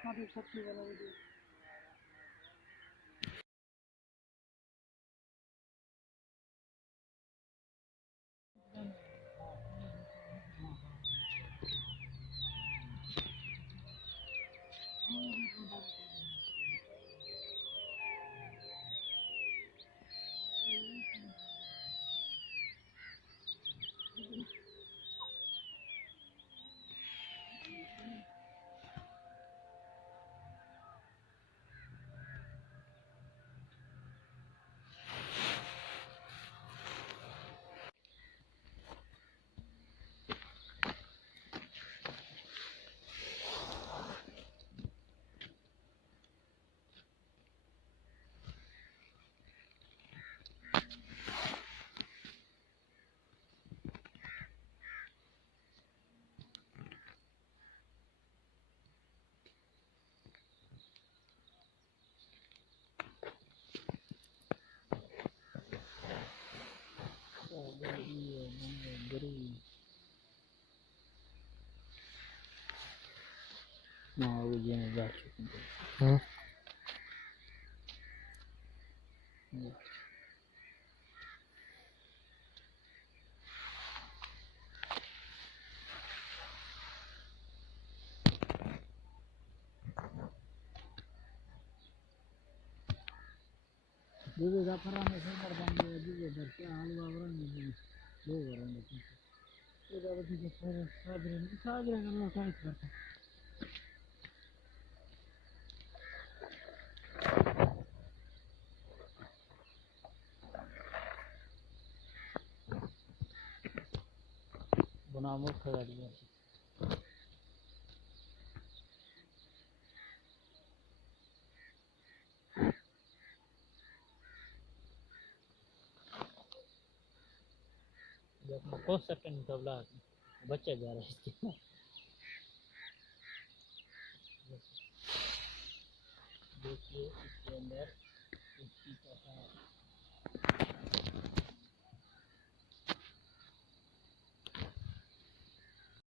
अपना देख सकते वाला video. No, we didn't got you. Huh? Yeah. Deve dar para nós guardar de porque a alva agora não deu agora não tem. Eu dava de para sabe não sai para. Bonamos cada dia. बहुत सेकंड मुकाबला बच्चे जा रहे हैं देखिए इसके अंदर इसकी